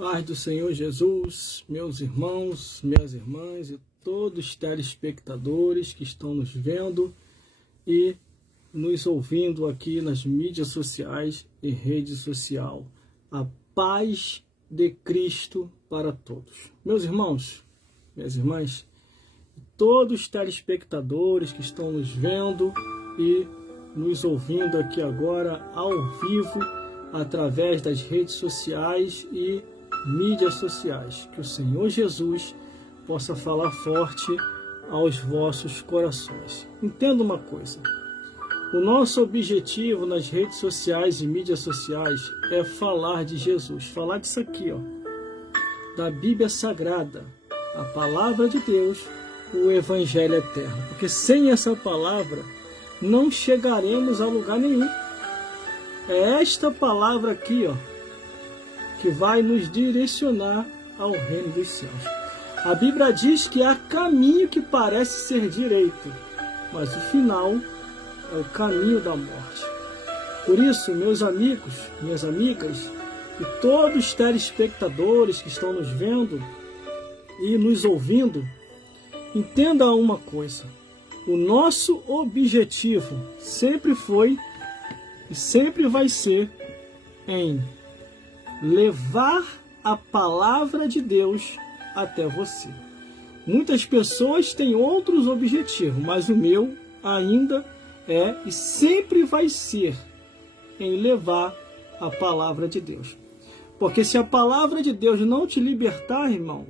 Paz do Senhor Jesus, meus irmãos, minhas irmãs e todos os telespectadores que estão nos vendo e nos ouvindo aqui nas mídias sociais e rede social. A paz de Cristo para todos. Meus irmãos, minhas irmãs, todos os telespectadores que estão nos vendo e nos ouvindo aqui agora ao vivo através das redes sociais e mídias sociais. Que o Senhor Jesus possa falar forte aos vossos corações. Entenda uma coisa. O nosso objetivo nas redes sociais e mídias sociais é falar de Jesus. Falar disso aqui, ó, da Bíblia Sagrada, a Palavra de Deus, o Evangelho Eterno. Porque sem essa palavra não chegaremos a lugar nenhum. É esta palavra aqui, ó, que vai nos direcionar ao reino dos céus. A Bíblia diz que há caminho que parece ser direito, mas o final é o caminho da morte. Por isso, meus amigos, minhas amigas e todos os telespectadores que estão nos vendo e nos ouvindo, entenda uma coisa. O nosso objetivo sempre foi e sempre vai ser em levar a palavra de Deus até você. Muitas pessoas têm outros objetivos, mas o meu ainda é e sempre vai ser em levar a palavra de Deus. Porque se a palavra de Deus não te libertar, irmão,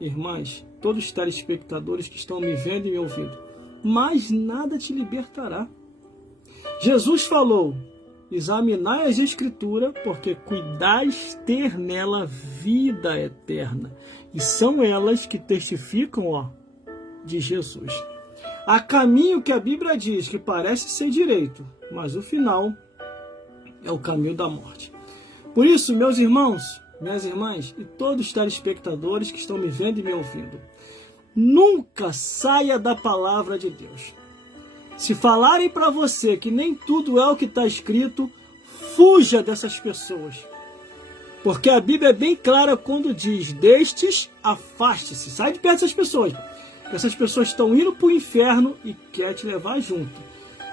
irmãs, todos os telespectadores que estão me vendo e me ouvindo, mais nada te libertará. Jesus falou: examinai as Escrituras, porque cuidais ter nela vida eterna. E são elas que testificam, ó, de Jesus. Há caminho que a Bíblia diz que parece ser direito, mas o final é o caminho da morte. Por isso, meus irmãos, minhas irmãs e todos os telespectadores que estão me vendo e me ouvindo, nunca saia da palavra de Deus. Se falarem para você que nem tudo é o que está escrito, fuja dessas pessoas. Porque a Bíblia é bem clara quando diz: destes, afaste-se. Sai de perto dessas pessoas. Essas pessoas estão indo para o inferno e quer te levar junto.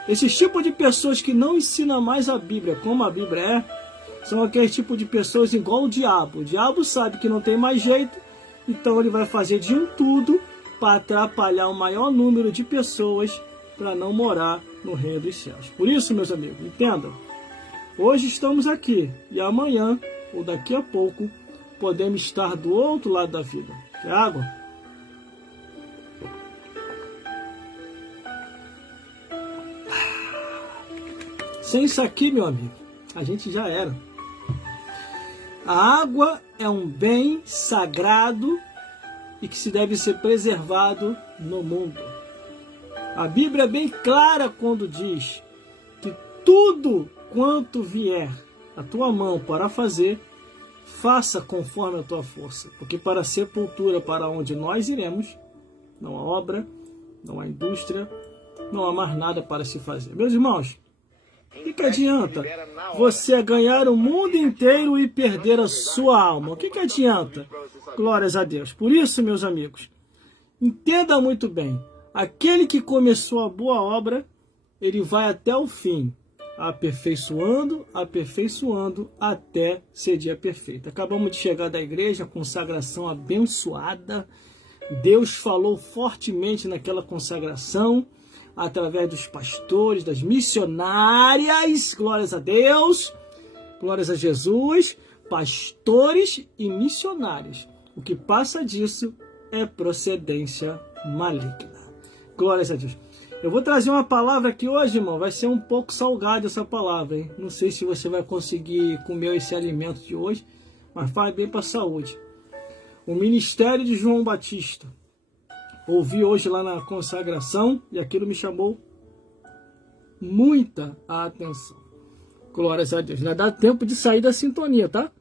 Esse tipo de pessoas que não ensinam mais a Bíblia como a Bíblia é, são aquele tipo de pessoas igual o diabo. O diabo sabe que não tem mais jeito, então ele vai fazer de um tudo para atrapalhar o maior número de pessoas para não morar no reino dos céus. Por isso, meus amigos, entendam. Hoje estamos aqui e amanhã, ou daqui a pouco, podemos estar do outro lado da vida. Quer água? Sem isso aqui, meu amigo, a gente já era. A água é um bem sagrado e que se deve ser preservado no mundo. A Bíblia é bem clara quando diz que tudo quanto vier a tua mão para fazer, faça conforme a tua força. Porque para a sepultura para onde nós iremos, não há obra, não há indústria, não há mais nada para se fazer. Meus irmãos, o que adianta você ganhar o mundo inteiro e perder a sua alma? O que adianta? Glórias a Deus. Por isso, meus amigos, entenda muito bem. Aquele que começou a boa obra, ele vai até o fim, aperfeiçoando, aperfeiçoando, até ser dia perfeito. Acabamos de chegar da igreja, consagração abençoada. Deus falou fortemente naquela consagração, através dos pastores, das missionárias, glórias a Deus, glórias a Jesus, pastores e missionários. O que passa disso é procedência maligna. Glórias a Deus. Eu vou trazer uma palavra aqui hoje, irmão. Vai ser um pouco salgada essa palavra, hein? Não sei se você vai conseguir comer esse alimento de hoje, mas faz bem para a saúde. O ministério de João Batista. Ouvi hoje lá na consagração e aquilo me chamou muita atenção. Glórias a Deus. Não dá tempo de sair da sintonia, tá?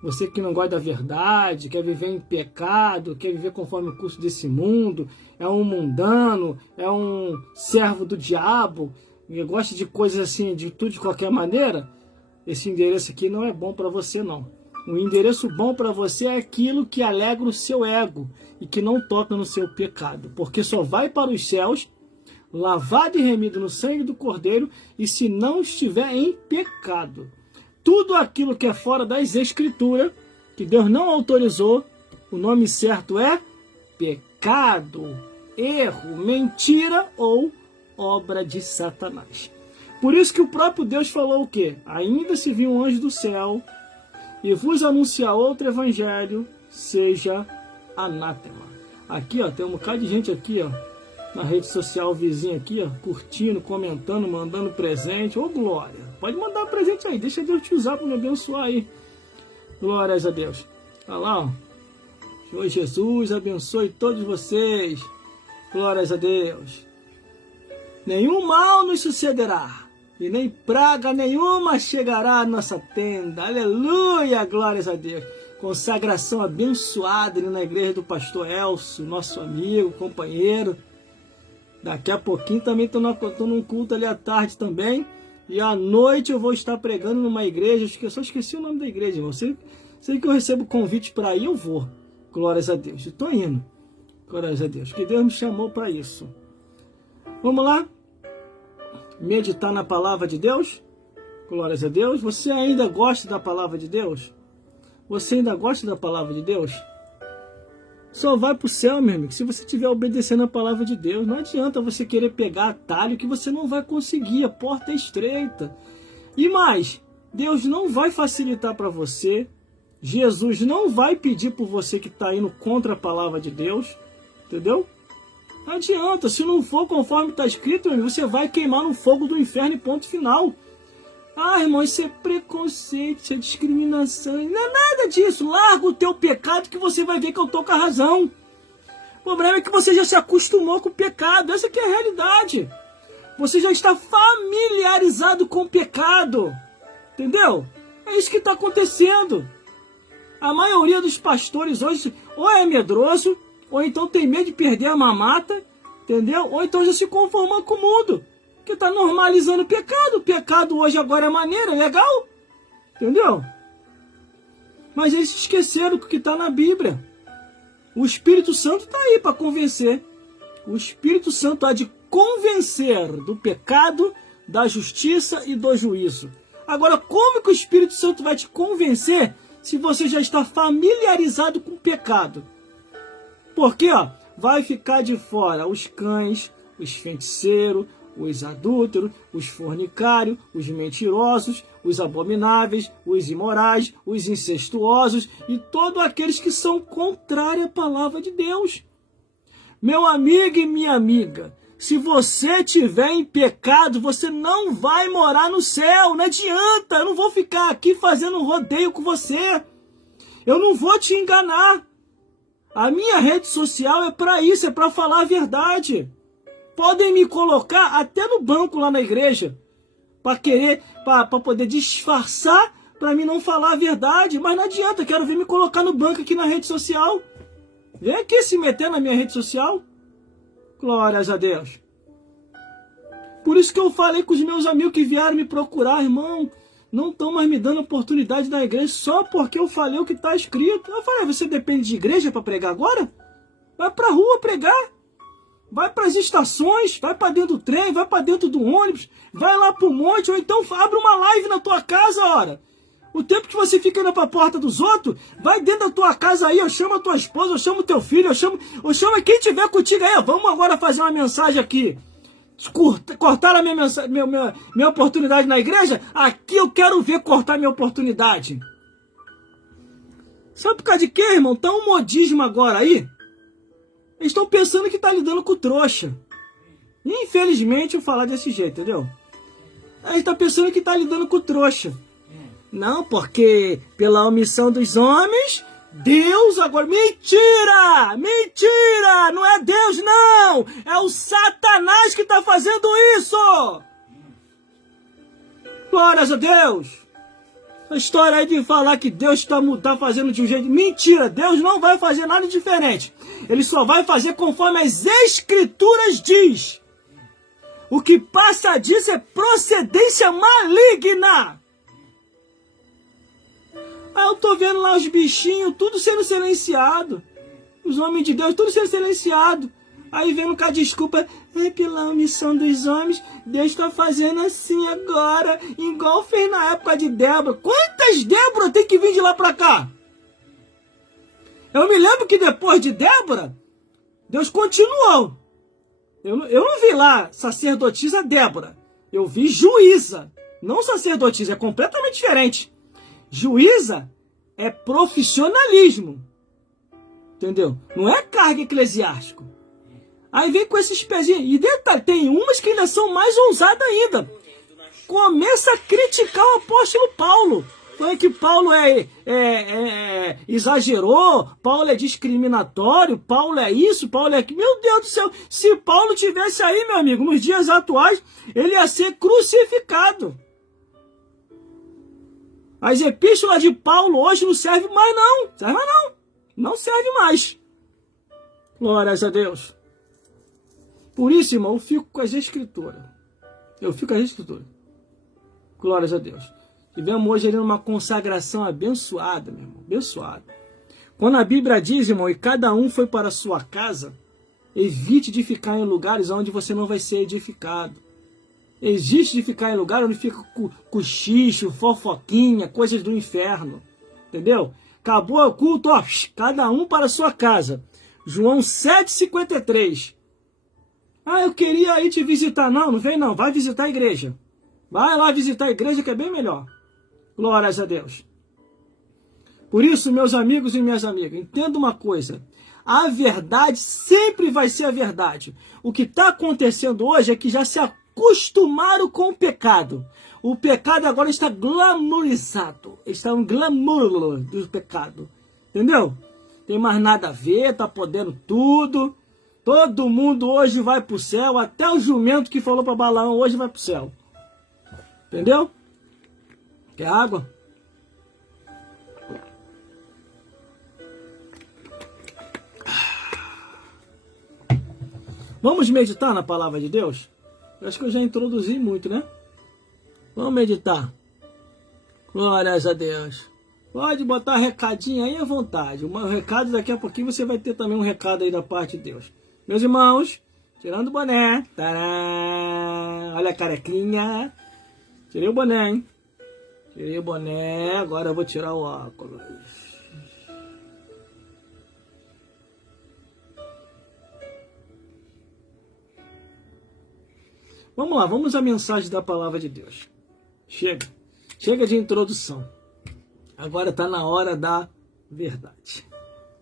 Você que não gosta da verdade, quer viver em pecado, quer viver conforme o curso desse mundo, é um mundano, é um servo do diabo, e gosta de coisas assim, de tudo de qualquer maneira, esse endereço aqui não é bom para você não. Um endereço bom para você é aquilo que alegra o seu ego e que não toca no seu pecado, porque só vai para os céus lavado e remido no sangue do Cordeiro e se não estiver em pecado. Tudo aquilo que é fora das Escrituras, que Deus não autorizou, o nome certo é pecado, erro, mentira ou obra de Satanás. Por isso que o próprio Deus falou o quê? Ainda se vir um anjo do céu e vos anunciar outro evangelho, seja anátema. Aqui, ó, tem um bocado de gente aqui, ó, na rede social vizinha aqui, ó, curtindo, comentando, mandando presente. Ô, glória! Pode mandar presente aí, deixa Deus te usar para me abençoar aí. Glórias a Deus. Olha lá, ó. Senhor Jesus abençoe todos vocês. Glórias a Deus. Nenhum mal nos sucederá, e nem praga nenhuma chegará à nossa tenda. Aleluia, glórias a Deus. Consagração abençoada ali na igreja do pastor Elcio, nosso amigo, companheiro. Daqui a pouquinho também estou num culto ali à tarde também. E à noite eu vou estar pregando numa igreja. Eu só esqueci o nome da igreja, irmão. Sei que eu recebo convite para ir, eu vou. Glórias a Deus. Estou indo. Glórias a Deus. Que Deus me chamou para isso. Vamos lá? Meditar na palavra de Deus? Glórias a Deus. Você ainda gosta da palavra de Deus? Você ainda gosta da palavra de Deus? Só vai para o céu, meu amigo, se você estiver obedecendo a palavra de Deus. Não adianta você querer pegar atalho que você não vai conseguir. A porta é estreita. E mais, Deus não vai facilitar para você. Jesus não vai pedir por você que está indo contra a palavra de Deus. Entendeu? Não adianta. Se não for conforme está escrito, você vai queimar no fogo do inferno e ponto final. Ah, irmão, isso é preconceito, isso é discriminação. Não é nada disso. Larga o teu pecado que você vai ver que eu estou com a razão. O problema é que você já se acostumou com o pecado. Essa que é a realidade. Você já está familiarizado com o pecado. Entendeu? É isso que está acontecendo. A maioria dos pastores hoje ou é medroso, ou então tem medo de perder a mamata, entendeu? Ou então já se conforma com o mundo, que está normalizando o pecado. O pecado hoje agora é maneiro, é legal, entendeu? Mas eles esqueceram o que está na Bíblia. O Espírito Santo está aí para convencer. O Espírito Santo há de convencer do pecado, da justiça e do juízo. Agora, como que o Espírito Santo vai te convencer se você já está familiarizado com o pecado? Porque, ó, vai ficar de fora os cães, os feiticeiros, os adúlteros, os fornicários, os mentirosos, os abomináveis, os imorais, os incestuosos e todos aqueles que são contrários à palavra de Deus. Meu amigo e minha amiga, se você estiver em pecado, você não vai morar no céu. Não adianta, eu não vou ficar aqui fazendo rodeio com você. Eu não vou te enganar. A minha rede social é para isso, é para falar a verdade. Podem me colocar até no banco lá na igreja, para poder disfarçar, para mim não falar a verdade. Mas não adianta, quero ver me colocar no banco aqui na rede social. Vem aqui se meter na minha rede social. Glórias a Deus. Por isso que eu falei com os meus amigos que vieram me procurar, irmão, não estão mais me dando oportunidade na igreja só porque eu falei o que está escrito. Eu falei, você depende de igreja para pregar agora? Vai para a rua pregar. Vai para as estações, vai para dentro do trem, vai para dentro do ônibus, vai lá para o monte, ou então abre uma live na tua casa, ora. O tempo que você fica indo para a porta dos outros, vai dentro da tua casa aí, eu chamo a tua esposa, eu chamo o teu filho, eu chamo quem tiver contigo aí. Vamos agora fazer uma mensagem aqui. Cortaram a minha oportunidade na igreja? Aqui eu quero ver cortar minha oportunidade. Sabe por causa de quê, irmão? Tá um modismo agora aí. Eles estão pensando que está lidando com trouxa. Infelizmente eu falar desse jeito, entendeu? Eles estão pensando que está lidando com trouxa. Não, porque pela omissão dos homens, Deus agora... Mentira! Mentira! Não é Deus, não! É o Satanás que está fazendo isso! Glórias a Deus! A história aí de falar que Deus está fazendo de um jeito... Mentira! Deus não vai fazer nada diferente. Ele só vai fazer conforme as Escrituras diz. O que passa disso é procedência maligna. Aí eu tô vendo lá os bichinhos, tudo sendo silenciado. Os homens de Deus, tudo sendo silenciado. Aí vem com a desculpa, pela omissão dos homens, Deus está fazendo assim agora, igual fez na época de Débora. Quantas Débora tem que vir de lá para cá? Eu me lembro que depois de Débora, Deus continuou. Eu não vi lá sacerdotisa Débora. Eu vi juíza. Não sacerdotisa, é completamente diferente. Juíza é profissionalismo. Entendeu? Não é cargo eclesiástico. Aí vem com esses pezinhos. E detalhe, tem umas que ainda são mais ousadas ainda. Começa a criticar o apóstolo Paulo. Foi que Paulo exagerou, Paulo é discriminatório, Paulo é isso, Paulo é aquilo. Meu Deus do céu, se Paulo tivesse aí, meu amigo, nos dias atuais, ele ia ser crucificado. As epístolas de Paulo hoje não servem mais não, não serve mais. Glórias a Deus. Por isso, irmão, eu fico com as escrituras. Glórias a Deus. Tivemos hoje ali numa consagração abençoada, meu irmão, abençoada. Quando a Bíblia diz, irmão, e cada um foi para a sua casa, evite de ficar em lugares onde você não vai ser edificado. Existe de ficar em lugar onde fica cochicho, fofoquinha, coisas do inferno. Entendeu? Acabou o culto, ó, cada um para a sua casa. João 7,53. Eu queria ir te visitar. Não vem não, vai visitar a igreja. Vai lá visitar a igreja que é bem melhor. Glórias a Deus. Por isso, meus amigos e minhas amigas, entenda uma coisa. A verdade sempre vai ser a verdade. O que está acontecendo hoje é que já se acostumaram com o pecado. O pecado agora está glamourizado. Está um glamour do pecado. Entendeu? Tem mais nada a ver, está podendo tudo. Todo mundo hoje vai para o céu. Até o jumento que falou para Balaão hoje vai para o céu. Entendeu? Quer água? Vamos meditar na palavra de Deus? Eu acho que eu já introduzi muito, né? Vamos meditar. Glórias a Deus. Pode botar recadinho aí à vontade. Um recado, daqui a pouquinho você vai ter também um recado aí da parte de Deus. Meus irmãos, tirando o boné. Tadã! Olha a carequinha. Tirei o boné, hein? Tirei o boné, agora eu vou tirar o óculos. Vamos lá, vamos à mensagem da palavra de Deus. Chega de introdução. Agora está na hora da verdade.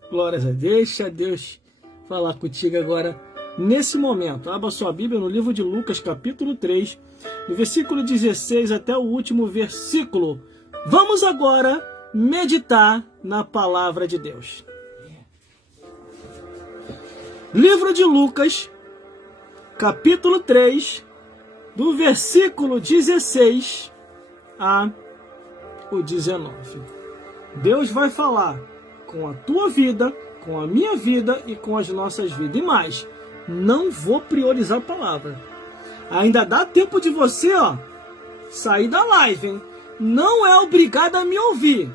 Glórias a Deus, deixa Deus falar contigo agora, nesse momento. Abra sua Bíblia no livro de Lucas, capítulo 3, no versículo 16 até o último versículo. Vamos agora meditar na palavra de Deus. Livro de Lucas, capítulo 3, do versículo 16 a o 19. Deus vai falar com a tua vida, com a minha vida e com as nossas vidas. E mais, não vou priorizar a palavra. Ainda dá tempo de você, sair da live, hein? Não é obrigado a me ouvir.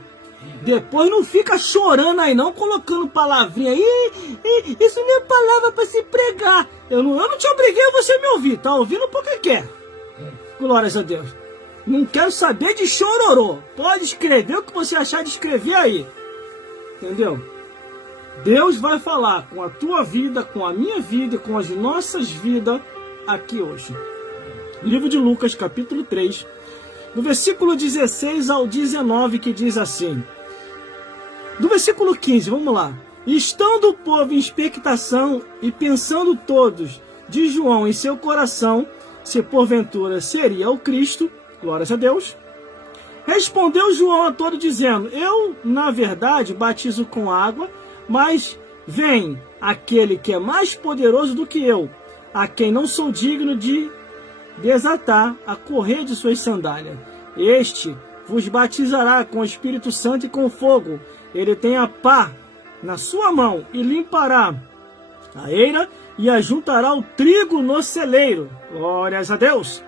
Depois não fica chorando aí não, colocando palavrinha aí. Isso não é palavra para se pregar. Eu não te obriguei a você me ouvir, tá ouvindo porque quer. Glórias a Deus. Não quero saber de chororô. Pode escrever o que você achar de escrever aí. Entendeu? Deus vai falar com a tua vida, com a minha vida, com as nossas vidas aqui hoje. Livro de Lucas, capítulo 3, do versículo 16 ao 19, que diz assim. Do versículo 15, vamos lá. Estando o povo em expectação e pensando todos de João em seu coração, se porventura seria o Cristo, glórias a Deus, respondeu João a todos dizendo, eu, na verdade, batizo com água, mas vem aquele que é mais poderoso do que eu, a quem não sou digno de desatar a correia de suas sandálias. Este vos batizará com o Espírito Santo e com fogo. Ele tem a pá na sua mão e limpará a eira e ajuntará o trigo no celeiro. Glórias a Deus!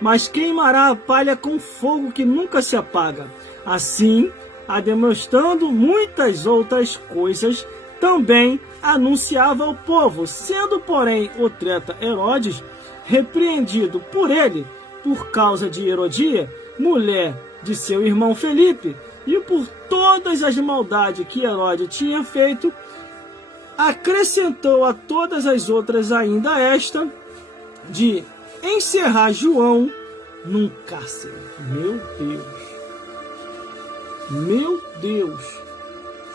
Mas queimará a palha com fogo que nunca se apaga. Assim, ademonstrando muitas outras coisas, também anunciava ao povo, sendo, porém, o treta Herodes repreendido por ele por causa de Herodia, mulher de seu irmão Felipe, e por todas as maldades que Herodes tinha feito, acrescentou a todas as outras ainda esta, de encerrar João num cárcere. Meu Deus! Meu Deus!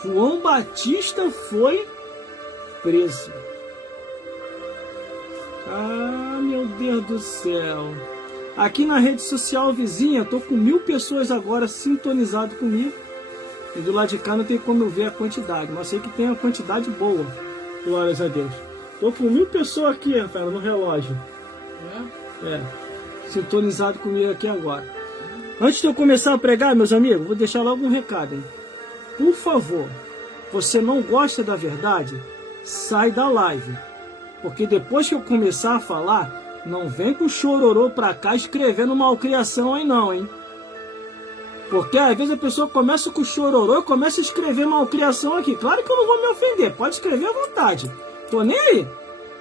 João Batista foi preso. Ah, meu Deus do céu! Aqui na rede social vizinha, tô com 1000 pessoas agora sintonizadas comigo. E do lado de cá não tem como eu ver a quantidade, mas sei que tem uma quantidade boa. Glórias a Deus. Tô com 1000 pessoas aqui, Rafael, no relógio. Sintonizado comigo aqui agora. Antes de eu começar a pregar, meus amigos, vou deixar logo um recado, hein? Por favor, você não gosta da verdade? Sai da live. Porque depois que eu começar a falar, não vem com chororô pra cá escrevendo malcriação aí não, hein? Porque às vezes a pessoa começa com chororô e começa a escrever malcriação aqui. Claro que eu não vou me ofender, pode escrever à vontade. Tô nem aí.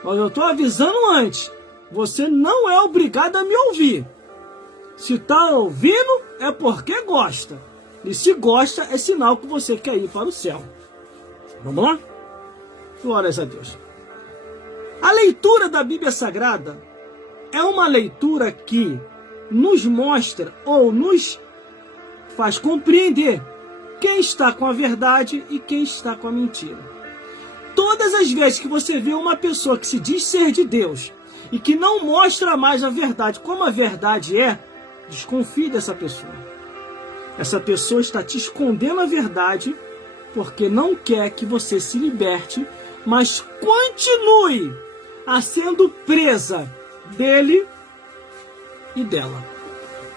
Mas eu tô avisando antes. Você não é obrigado a me ouvir. Se tá ouvindo, é porque gosta. E se gosta, é sinal que você quer ir para o céu. Vamos lá? Glórias a Deus. A leitura da Bíblia Sagrada é uma leitura que nos mostra ou nos faz compreender quem está com a verdade e quem está com a mentira. Todas as vezes que você vê uma pessoa que se diz ser de Deus e que não mostra mais a verdade como a verdade é, desconfie dessa pessoa. Essa pessoa está te escondendo a verdade porque não quer que você se liberte, mas continue a sendo presa dele e dela.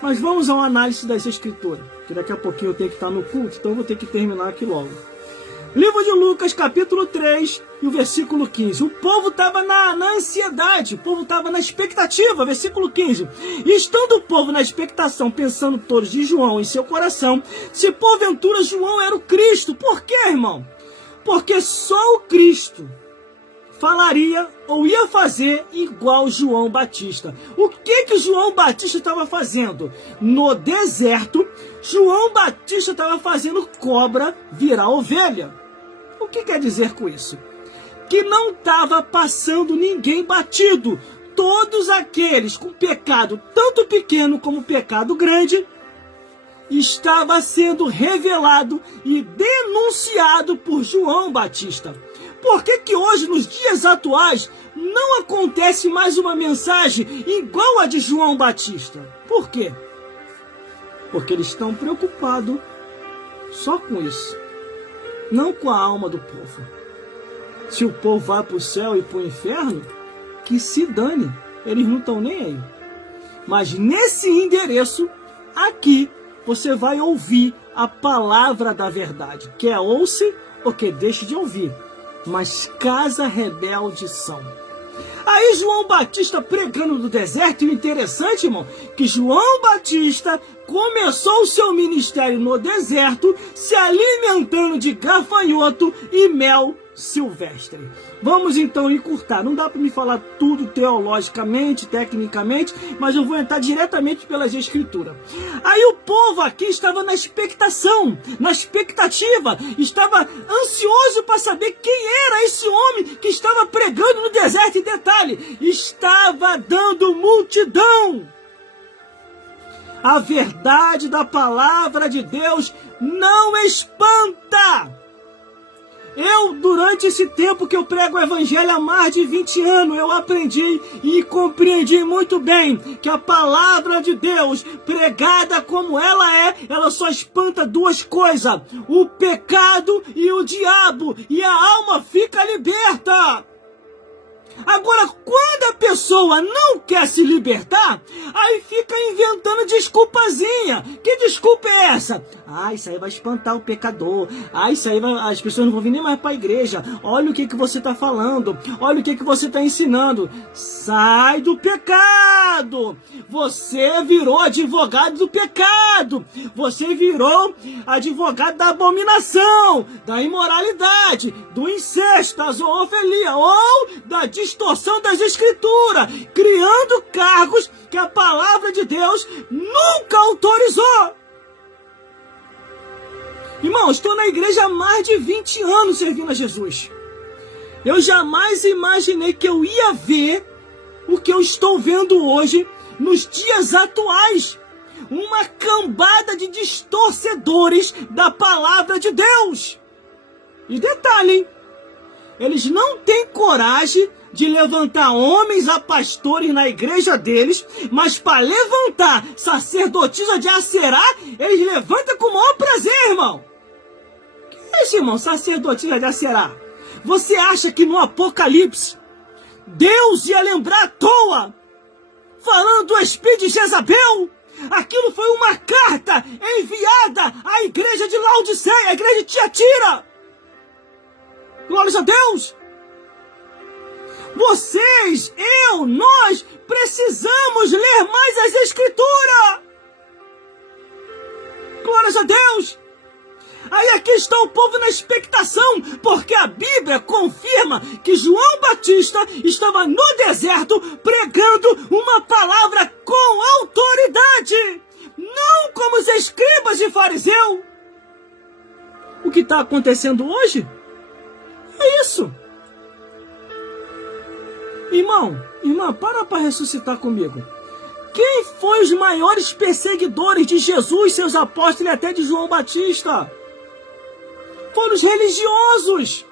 Mas vamos a uma análise das Escrituras, que daqui a pouquinho eu tenho que estar no culto, então eu vou ter que terminar aqui logo. Livro de Lucas, capítulo 3, e o versículo 15. O povo estava na ansiedade, o povo estava na expectativa, versículo 15. E estando o povo na expectação, pensando todos de João em seu coração, se porventura João era o Cristo. Por quê, irmão? Porque só o Cristo falaria ou ia fazer igual João Batista. O que João Batista estava fazendo? No deserto, João Batista estava fazendo cobra virar ovelha. O que quer dizer com isso? Que não estava passando ninguém batido. Todos aqueles com pecado, tanto pequeno como pecado grande, estava sendo revelado e denunciado por João Batista. Por que hoje, nos dias atuais, não acontece mais uma mensagem igual a de João Batista? Por quê? Porque eles estão preocupados só com isso, não com a alma do povo. Se o povo vai para o céu e para o inferno, que se dane, eles não estão nem aí. Mas nesse endereço, aqui, você vai ouvir a palavra da verdade, quer ouça ou quer deixe de ouvir. Mas casa rebelde são. Aí João Batista pregando no deserto, e o interessante, irmão, que João Batista começou o seu ministério no deserto, se alimentando de gafanhoto e mel silvestre. Vamos então encurtar. Não dá para me falar tudo teologicamente, tecnicamente, mas eu vou entrar diretamente pelas Escrituras. Aí o povo aqui estava na expectação, na expectativa, estava ansioso para saber quem era esse homem que estava pregando no deserto. E detalhe, estava dando multidão. A verdade da palavra de Deus não espanta. Durante esse tempo que eu prego o evangelho há mais de 20 anos, eu aprendi e compreendi muito bem que a palavra de Deus, pregada como ela só espanta duas coisas: o pecado e o diabo, e a alma fica liberta. Agora, quando a pessoa não quer se libertar, aí fica inventando desculpazinha. Que desculpa é essa? Ah, isso aí vai espantar o pecador. Ah, isso aí as pessoas não vão vir nem mais para a igreja. Olha o que você está falando. Olha o que você está ensinando. Sai do pecado. Você virou advogado do pecado. Você virou advogado da abominação, da imoralidade, do incesto, da zoofilia ou da distorção das escrituras, criando cargos que a palavra de Deus nunca autorizou. Irmão, estou na igreja há mais de 20 anos servindo a Jesus. Eu jamais imaginei que eu ia ver o que eu estou vendo hoje nos dias atuais. Uma cambada de distorcedores da palavra de Deus. E detalhe, hein? Eles não têm coragem de levantar homens a pastores na igreja deles, mas para levantar sacerdotisa de Aserá, eles levantam com o maior prazer, irmão. Que é isso, irmão? Sacerdotisa de Aserá. Você acha que no Apocalipse Deus ia lembrar à toa, falando do espírito de Jezabel? Aquilo foi uma carta enviada à igreja de Laodiceia, à igreja de Tiatira. Glórias a Deus. Vocês, nós precisamos ler mais as Escrituras. Glórias a Deus. Aí aqui está o povo na expectação, porque a Bíblia confirma que João Batista estava no deserto pregando uma palavra com autoridade, não como os escribas e fariseus. O que está acontecendo hoje é isso. Irmão, irmã, para ressuscitar comigo. Quem foi os maiores perseguidores de Jesus, seus apóstolos e até de João Batista? Foram os religiosos.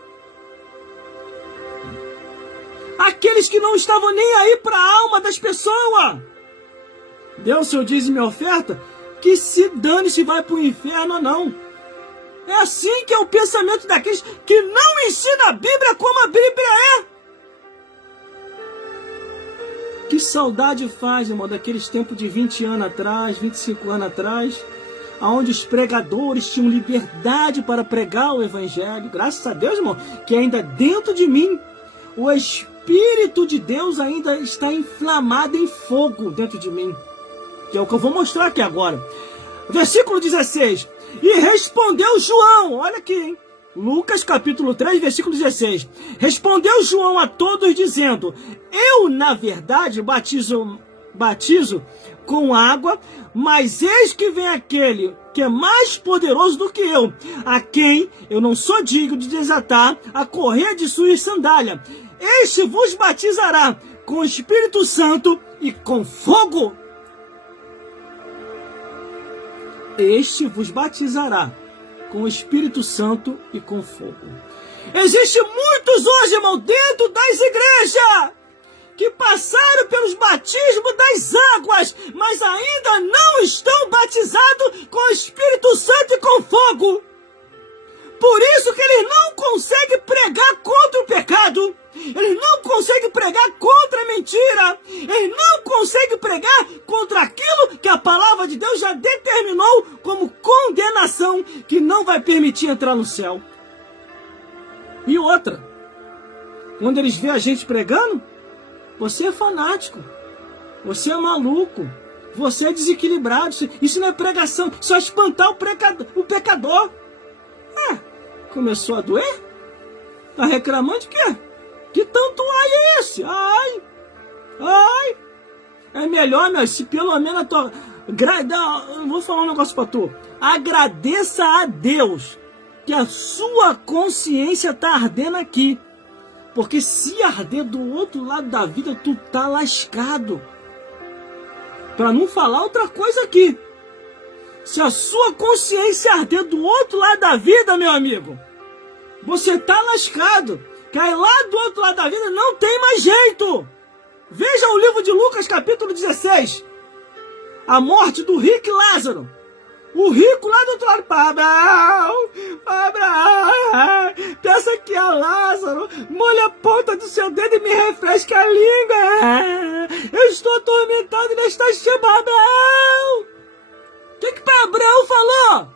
Aqueles que não estavam nem aí para a alma das pessoas. Dê o seu dízimo e oferta, que se dane se vai para o inferno ou não. É assim que é o pensamento daqueles que não ensinam a Bíblia como a Bíblia é. Que saudade faz, irmão, daqueles tempos de 20 anos atrás, 25 anos atrás, onde os pregadores tinham liberdade para pregar o Evangelho. Graças a Deus, irmão, que ainda dentro de mim, o Espírito de Deus ainda está inflamado em fogo dentro de mim. Que é o que eu vou mostrar aqui agora. Versículo 16. E respondeu João, olha aqui, hein? Lucas capítulo 3, versículo 16. Respondeu João a todos dizendo: eu, na verdade, batizo com água, mas eis que vem aquele que é mais poderoso do que eu, a quem eu não sou digno de desatar a correia de suas sandálias. Este vos batizará com o Espírito Santo e com fogo. Este vos batizará com o Espírito Santo e com fogo. Existem muitos hoje, irmão, dentro das igrejas, que passaram pelos batismos das águas, mas ainda não estão batizados com o Espírito Santo e com fogo. Por isso que eles não conseguem pregar contra o pecado, eles não conseguem pregar contra a mentira, eles não conseguem pregar contra aquilo que a palavra de Deus já determinou como condenação, que não vai permitir entrar no céu. E outra, quando eles veem a gente pregando, você é fanático, você é maluco, você é desequilibrado, isso não é pregação, só espantar o pecador. Começou a doer? Tá reclamando de quê? Que tanto ai é esse? Ai! É melhor, meu, se pelo menos a tua... Eu vou falar um negócio pra tu. Agradeça a Deus que a sua consciência tá ardendo aqui. Porque se arder do outro lado da vida, tu tá lascado. Pra não falar outra coisa aqui. Se a sua consciência arder do outro lado da vida, meu amigo, você tá lascado. Cai lá do outro lado da vida, não tem mais jeito. Veja o livro de Lucas, capítulo 16. A morte do rico e Lázaro. O rico lá do outro lado, Abraão, pensa que é Lázaro, molha a ponta do seu dedo e me refresca a língua. Eu estou atormentado nesta chama, Abraão. O que pai Abraão falou?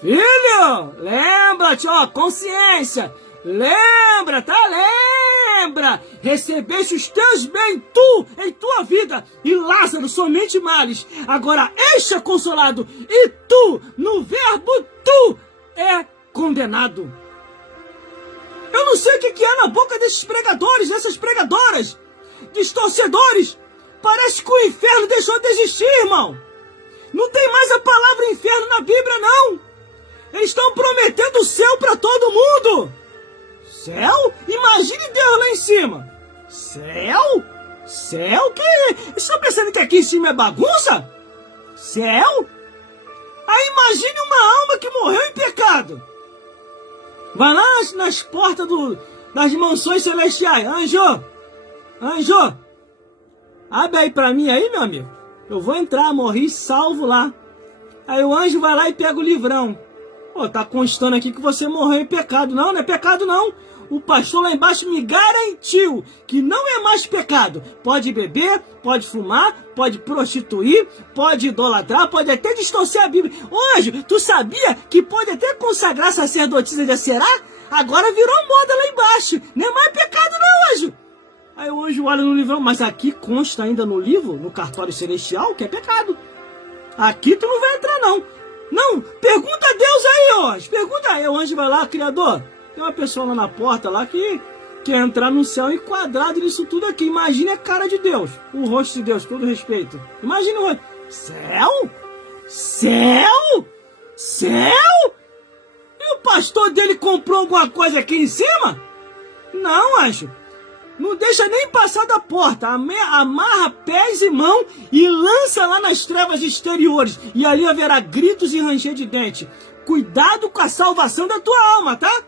Filho, lembra-te, ó, consciência. Lembra, tá? Lembra. Recebeste os teus bens, tu, em tua vida. E Lázaro, somente males. Agora este é consolado. E tu, no verbo tu, é condenado. Eu não sei o que é na boca desses pregadores, dessas pregadoras, distorcedores. Parece que o inferno deixou de existir, irmão. Não tem mais a palavra inferno na Bíblia, não. Eles estão prometendo o céu para todo mundo. Céu? Imagine Deus lá em cima. Céu? Céu? Que? Vocês estão pensando que aqui em cima é bagunça? Céu? Aí imagine uma alma que morreu em pecado. Vai lá nas portas das mansões celestiais. Anjo, abre aí pra mim aí, meu amigo. Eu vou entrar, morri salvo lá. Aí o anjo vai lá e pega o livrão. Pô, tá constando aqui que você morreu em pecado. Não, não é pecado não. O pastor lá embaixo me garantiu que não é mais pecado. Pode beber, pode fumar, pode prostituir, pode idolatrar, pode até distorcer a Bíblia. Ô, anjo, tu sabia que pode até consagrar sacerdotisa de Aserá? Agora virou moda lá embaixo. Não é mais pecado não, anjo. Aí o anjo olha no livrão, mas aqui consta ainda no livro, no cartório celestial, que é pecado. Aqui tu não vai entrar não. Não, pergunta a Deus aí, ó. Pergunta aí, o anjo vai lá, Criador. Tem uma pessoa lá na porta lá que quer entrar no céu enquadrado nisso tudo aqui. Imagine a cara de Deus, o rosto de Deus, todo respeito. Imagine o rosto. Céu? Céu? Céu? E o pastor dele comprou alguma coisa aqui em cima? Não, anjo. Não deixa nem passar da porta. Amarra pés e mão e lança lá nas trevas exteriores. E ali haverá gritos e ranger de dente. Cuidado com a salvação da tua alma, tá?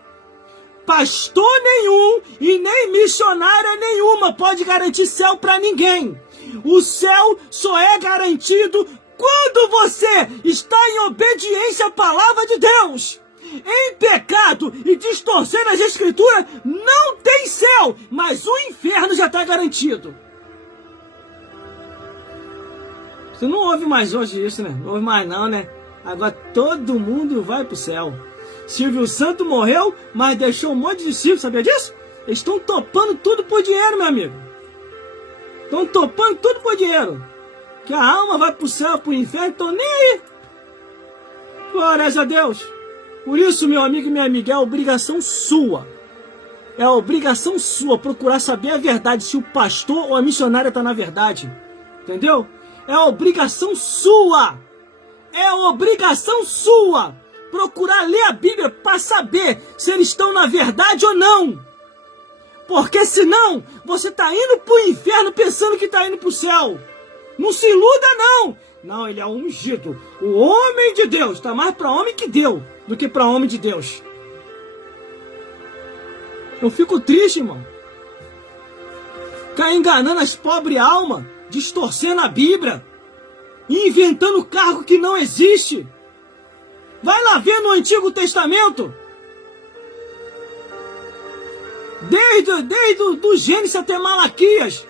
Pastor nenhum e nem missionária nenhuma pode garantir céu para ninguém. O céu só é garantido quando você está em obediência à palavra de Deus. Em pecado e distorcendo as escrituras, não tem céu, mas o inferno já está garantido. Você não ouve mais hoje isso, né? Não ouve mais não, né? Agora todo mundo vai pro céu. Silvio Santos morreu, mas deixou um monte de discípulos, sabia disso? Eles estão topando tudo por dinheiro, meu amigo. Estão topando tudo por dinheiro. Que a alma vai pro céu, pro inferno, estão nem aí. Glórias a Deus. Por isso, meu amigo e minha amiga, é obrigação sua. É obrigação sua procurar saber a verdade, se o pastor ou a missionária está na verdade. Entendeu? É obrigação sua. É obrigação sua procurar ler a Bíblia para saber se eles estão na verdade ou não. Porque senão você está indo para o inferno pensando que está indo para o céu. Não se iluda não. Não, ele é ungido. O homem de Deus está mais para homem que Deus do que para homem de Deus. Eu fico triste, irmão. Ficar enganando as pobres almas, distorcendo a Bíblia, inventando cargo que não existe. Vai lá ver no Antigo Testamento. Desde o Gênesis até Malaquias.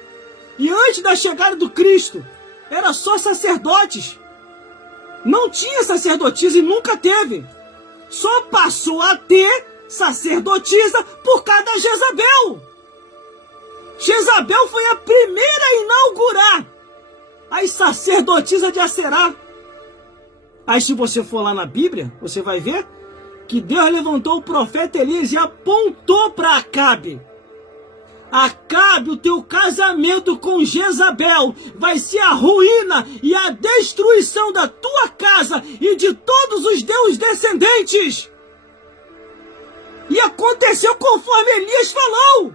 E antes da chegada do Cristo, era só sacerdotes. Não tinha sacerdotisa e nunca teve. Só passou a ter sacerdotisa por causa da Jezabel. Jezabel foi a primeira a inaugurar as sacerdotisas de Aserá. Aí se você for lá na Bíblia, você vai ver que Deus levantou o profeta Elias e apontou para Acabe. Acabe, o teu casamento com Jezabel vai ser a ruína e a destruição da tua casa e de todos os teus descendentes. E aconteceu conforme Elias falou.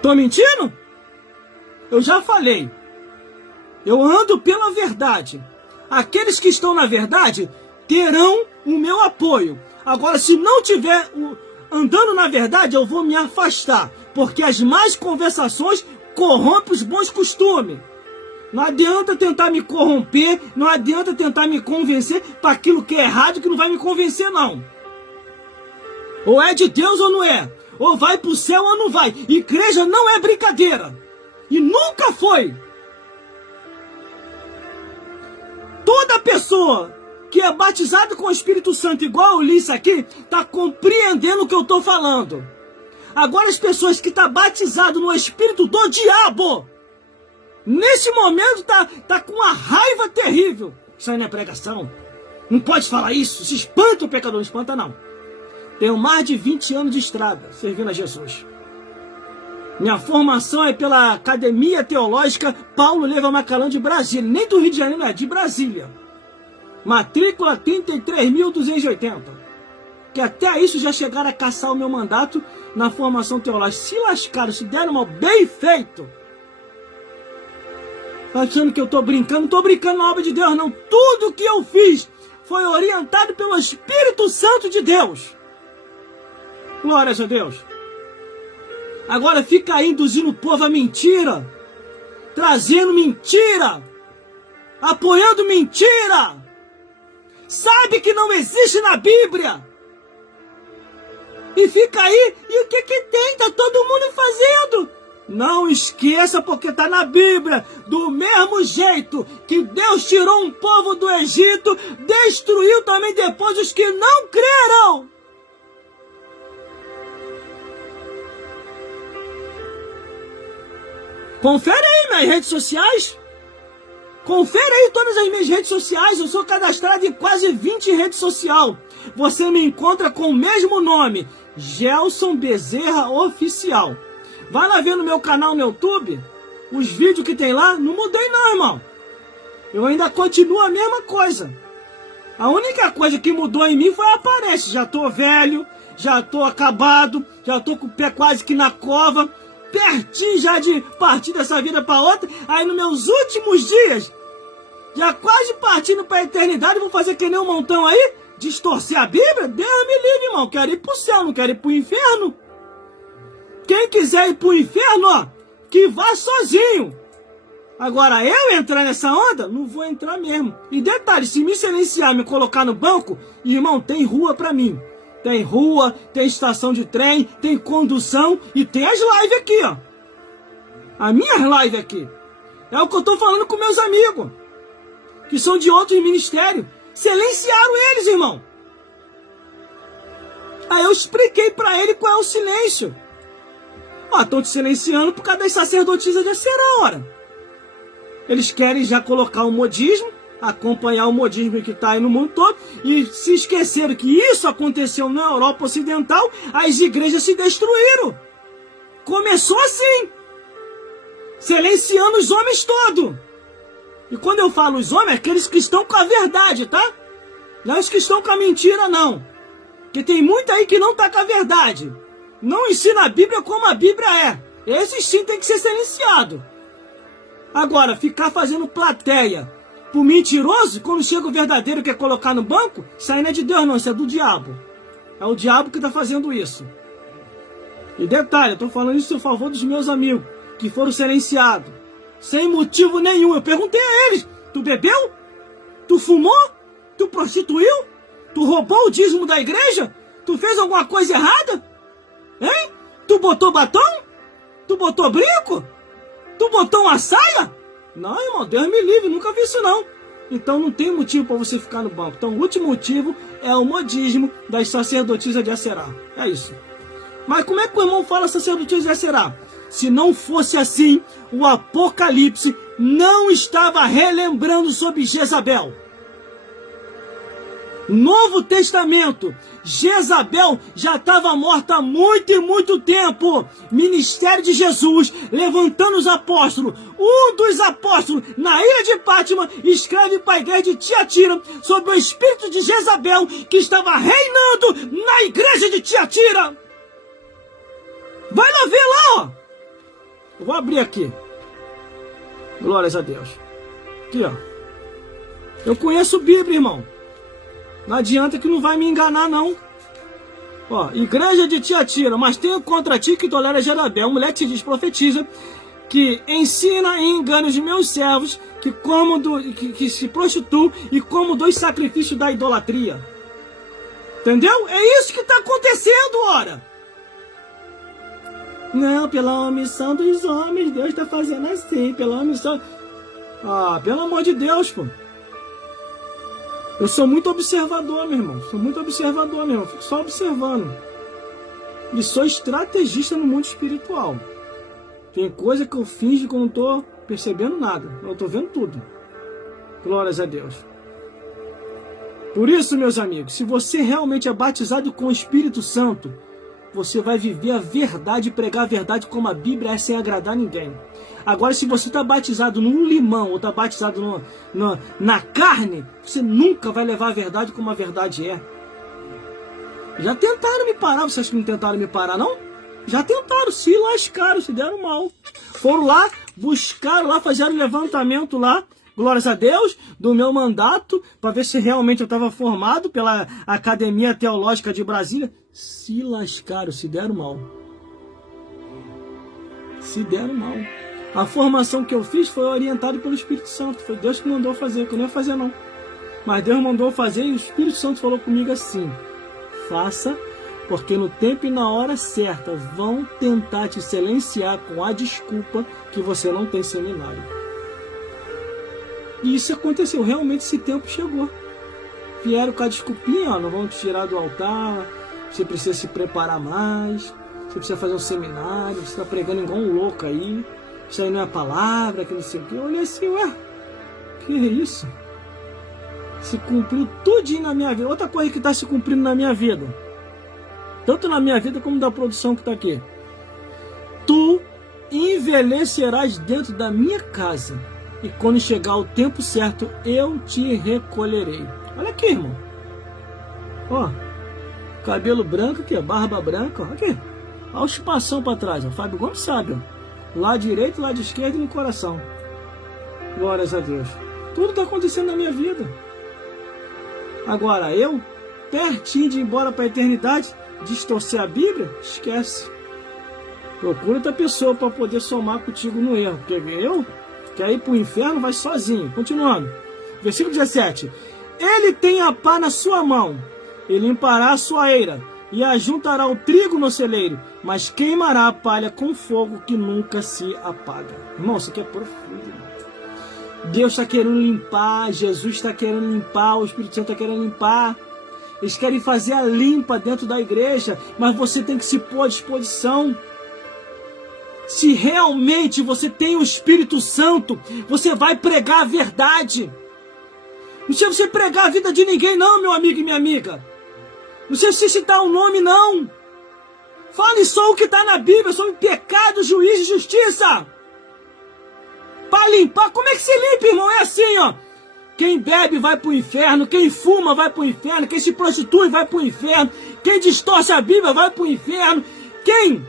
Tô mentindo? Eu já falei. Eu ando pela verdade. Aqueles que estão na verdade terão o meu apoio. Agora, se não tiver andando na verdade, eu vou me afastar. Porque as más conversações corrompem os bons costumes. Não adianta tentar me corromper, não adianta tentar me convencer para aquilo que é errado, que não vai me convencer, não. Ou é de Deus ou não é. Ou vai para o céu ou não vai. Igreja não é brincadeira. E nunca foi. Toda pessoa que é batizada com o Espírito Santo, igual eu li isso aqui, está compreendendo o que eu estou falando. Agora as pessoas que estão batizadas no Espírito do diabo, nesse momento tá com uma raiva terrível. Isso aí não é pregação. Não pode falar isso. Se espanta o pecador. Não espanta não. Tenho mais de 20 anos de estrada servindo a Jesus. Minha formação é pela Academia Teológica Paulo Leva Macalão de Brasília. Nem do Rio de Janeiro, não é de Brasília. Matrícula 33.280. Que até isso já chegaram a caçar o meu mandato na formação teológica. Se lascaram, se deram mal bem feito. Tá achando que eu tô brincando? Não tô brincando na obra de Deus, não. Tudo que eu fiz foi orientado pelo Espírito Santo de Deus. Glórias a Deus. Agora fica aí induzindo o povo a mentira. Trazendo mentira. Apoiando mentira. Sabe que não existe na Bíblia. E fica aí, e o que que tem? Tá todo mundo fazendo. Não esqueça, porque tá na Bíblia. Do mesmo jeito que Deus tirou um povo do Egito, destruiu também depois os que não creram. Confere aí nas redes sociais. Confere aí todas as minhas redes sociais. Eu sou cadastrado em quase 20 redes sociais. Você me encontra com o mesmo nome, Gelson Bezerra Oficial. Vai lá ver no meu canal no YouTube. Os vídeos que tem lá, não mudei não, irmão. Eu ainda continuo a mesma coisa. A única coisa que mudou em mim foi a aparência. Já tô velho, já tô acabado, já tô com o pé quase que na cova, pertinho já de partir dessa vida para outra. Aí nos meus últimos dias, já quase partindo para a eternidade, vou fazer que nem um montão aí, distorcer a Bíblia? Deus me livre, irmão. Quero ir pro céu, não quero ir pro inferno. Quem quiser ir pro inferno, ó, que vá sozinho. Agora, eu entrar nessa onda, não vou entrar mesmo. E detalhe, se me silenciar, me colocar no banco, irmão, tem rua pra mim. Tem rua, tem estação de trem, tem condução e tem as lives aqui, ó. As minhas lives aqui. É o que eu tô falando com meus amigos, que são de outros ministérios. Silenciaram eles, irmão. Aí eu expliquei pra ele qual é o silêncio. Ó, estão te silenciando por causa das sacerdotisas de Acerá, ora. Eles querem já colocar o modismo, acompanhar o modismo que está aí no mundo todo, e se esqueceram que isso aconteceu na Europa Ocidental, as igrejas se destruíram. Começou assim, silenciando os homens todos. E quando eu falo os homens, é aqueles que estão com a verdade, tá? Não os que estão com a mentira, não. Porque tem muito aí que não está com a verdade. Não ensina a Bíblia como a Bíblia é. Esses sim tem que ser silenciado. Agora, ficar fazendo plateia por mentiroso, quando chega o verdadeiro que quer colocar no banco, isso aí não é de Deus não, isso é do diabo. É o diabo que está fazendo isso. E detalhe, eu estou falando isso em favor dos meus amigos, que foram silenciados, sem motivo nenhum. Eu perguntei a eles, tu bebeu? Tu fumou? Tu prostituiu? Tu roubou o dízimo da igreja? Tu fez alguma coisa errada? Hein? Tu botou batom? Tu botou brinco? Tu botou uma saia? Não, irmão, Deus me livre, nunca vi isso não. Então não tem motivo para você ficar no banco. Então o último motivo é o modismo das sacerdotisas de Acerá. É isso. Mas como é que o irmão fala sacerdotisa de Acerá? Se não fosse assim, o Apocalipse não estava relembrando sobre Jezabel. Novo Testamento, Jezabel já estava morta há muito e muito tempo. Ministério de Jesus, levantando os apóstolos. Um dos apóstolos, na ilha de Pátima, escreve para a igreja de Tiatira sobre o espírito de Jezabel que estava reinando na igreja de Tiatira. Vai lá ver lá, ó. Eu vou abrir aqui. Glórias a Deus. Aqui, ó. Eu conheço Bíblia, irmão. Não adianta que não vai me enganar, não. Ó, igreja de Tiatira, mas tenho contra ti que tolera Jezabel, mulher te diz, profetiza, que ensina e engana os meus servos, que se prostituem e como dos sacrifícios da idolatria. Entendeu? É isso que está acontecendo, ora. Não, pela omissão dos homens, Deus está fazendo assim, pela omissão... Ah, pelo amor de Deus, pô. Eu sou muito observador, meu irmão. Fico só observando. E sou estrategista no mundo espiritual. Tem coisa que eu finjo que eu não estou percebendo nada. Eu estou vendo tudo. Glórias a Deus. Por isso, meus amigos, se você realmente é batizado com o Espírito Santo, você vai viver a verdade e pregar a verdade como a Bíblia é, sem agradar ninguém. Agora, se você está batizado no limão ou está batizado na carne, você nunca vai levar a verdade como a verdade é. Já tentaram me parar, vocês que não tentaram me parar, não? Já tentaram, se lascaram, se deram mal. Foram lá, buscaram lá, fizeram levantamento lá, glórias a Deus, do meu mandato, para ver se realmente eu estava formado pela Academia Teológica de Brasília. Se lascaram, se deram mal. Se deram mal. A formação que eu fiz foi orientada pelo Espírito Santo. Foi Deus que mandou fazer, que eu não ia fazer não. Mas Deus mandou fazer e o Espírito Santo falou comigo assim: faça, porque no tempo e na hora certa vão tentar te silenciar com a desculpa que você não tem seminário. E isso aconteceu, realmente esse tempo chegou. Vieram com a desculpinha, ó, não vão te tirar do altar, você precisa se preparar mais, você precisa fazer um seminário, você está pregando igual um louco aí, isso aí não é a palavra, que não sei o que. Eu olhei assim, ué, que é isso? Se cumpriu tudinho na minha vida. Outra coisa que está se cumprindo na minha vida, tanto na minha vida como da produção que está aqui. Tu envelhecerás dentro da minha casa, e quando chegar o tempo certo, eu te recolherei. Olha aqui, irmão. Ó, cabelo branco aqui, barba branca, ó, aqui. Olha o espação para trás, ó. Fábio Gomes sabe, ó. Lado direito, lado esquerdo e no coração. Glórias a Deus. Tudo está acontecendo na minha vida. Agora, eu, pertinho de ir embora para a eternidade, distorcer a Bíblia, esquece. Procura outra pessoa para poder somar contigo no erro. Porque eu, quer ir para o inferno, vai sozinho. Continuando. Versículo 17. Ele tem a pá na sua mão, e limpará a sua eira, e ajuntará o trigo no celeiro, mas queimará a palha com fogo que nunca se apaga. Irmão, isso aqui é profundo. Irmão. Deus está querendo limpar, Jesus está querendo limpar, o Espírito Santo está querendo limpar. Eles querem fazer a limpa dentro da igreja, mas você tem que se pôr à disposição. Se realmente você tem o Espírito Santo, você vai pregar a verdade. Não precisa você pregar a vida de ninguém não, meu amigo e minha amiga. Não precisa você citar o nome não. Fale só o que está na Bíblia sobre pecado, juízo e justiça. Para limpar, como é que se limpa, irmão? É assim, ó. Quem bebe vai para o inferno, quem fuma vai para o inferno, quem se prostitui vai para o inferno, quem distorce a Bíblia vai para o inferno, quem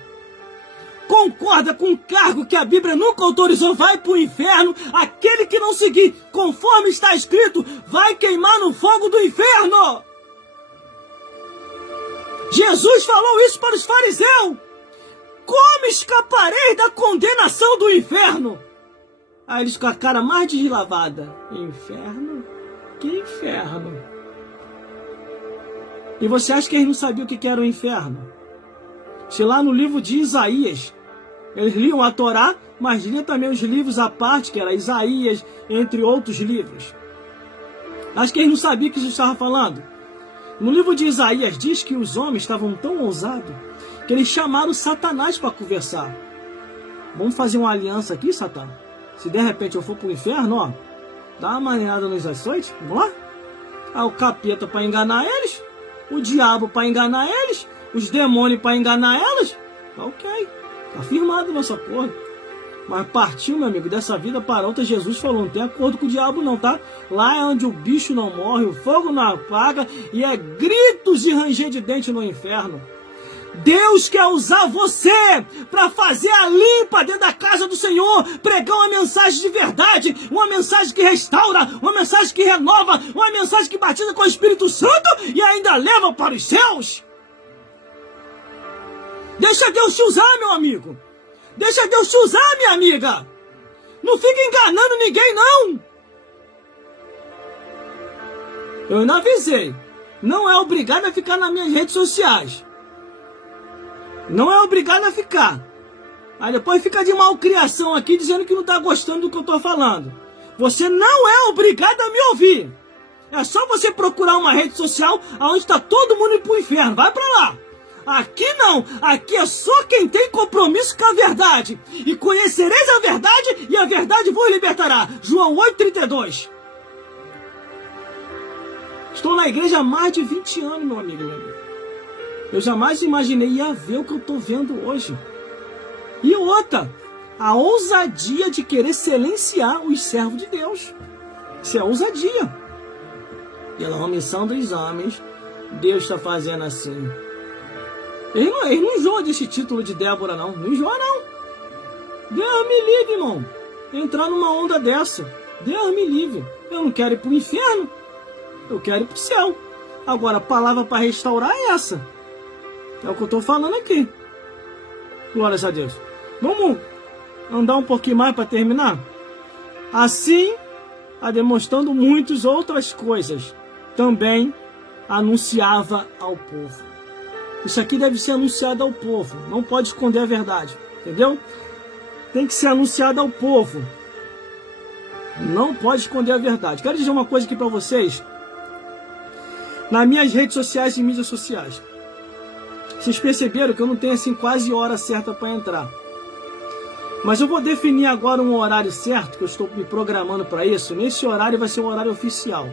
concorda com o cargo que a Bíblia nunca autorizou vai para o inferno, aquele que não seguir conforme está escrito vai queimar no fogo do inferno. Jesus falou isso para os fariseus. Como escaparei da condenação do inferno? Aí eles com a cara mais deslavada. Inferno? Que inferno? E você acha que eles não sabiam o que era o inferno? Se lá no livro de Isaías, eles liam a Torá, mas liam também os livros à parte, que era Isaías, entre outros livros. Acho que eles não sabiam o que Jesus estava falando. No livro de Isaías diz que os homens estavam tão ousados que eles chamaram Satanás para conversar. Vamos fazer uma aliança aqui, Satã? Se de repente eu for para o inferno, ó, dá uma maneirada nos açoites, vamos lá? Ah, o capeta para enganar eles, o diabo para enganar eles, os demônios para enganar elas. Tá ok, tá firmado nossa porra. Mas partiu, meu amigo, dessa vida para outra. Jesus falou, não tem acordo com o diabo não, tá? Lá é onde o bicho não morre, o fogo não apaga e é gritos e ranger de dente no inferno. Deus quer usar você para fazer a limpa dentro da casa do Senhor, pregar uma mensagem de verdade, uma mensagem que restaura, uma mensagem que renova, uma mensagem que batiza com o Espírito Santo e ainda leva para os céus. Deixa Deus te usar, meu amigo. Deixa Deus te usar, minha amiga. Não fica enganando ninguém, não. Eu ainda avisei. não é obrigado a ficar nas minhas redes sociais. Não é obrigado a ficar. Aí depois fica de malcriação aqui dizendo que não está gostando do que eu estou falando. Você não é obrigado a me ouvir. É só você procurar uma rede social onde está todo mundo indo pro inferno. Vai para lá. Aqui não. Aqui é só quem tem compromisso com a verdade. E conhecereis a verdade e a verdade vos libertará. João 8,32. Estou na igreja há mais de 20 anos, meu amigo, meu amigo. Eu jamais imaginei ia ver o que eu estou vendo hoje. E outra, a ousadia de querer silenciar os servos de Deus. Isso é ousadia. Pela omissão dos homens, Deus está fazendo assim. Ele não enjoa desse título de Débora, não. Não enjoa, não. Deus me livre, irmão. Entrar numa onda dessa. Deus me livre. Eu não quero ir para o inferno. Eu quero ir para o céu. Agora, a palavra para restaurar é essa. É o que eu estou falando aqui. Glórias a Deus. Vamos andar um pouquinho mais para terminar? Assim, demonstrando muitas outras coisas, também anunciava ao povo. Isso aqui deve ser anunciado ao povo. Não pode esconder a verdade. Entendeu? Tem que ser anunciado ao povo. Não pode esconder a verdade. Quero dizer uma coisa aqui para vocês. Nas minhas redes sociais e mídias sociais. Vocês perceberam que eu não tenho assim quase hora certa para entrar. Mas eu vou definir agora um horário certo, que eu estou me programando para isso. Nesse horário vai ser um horário oficial.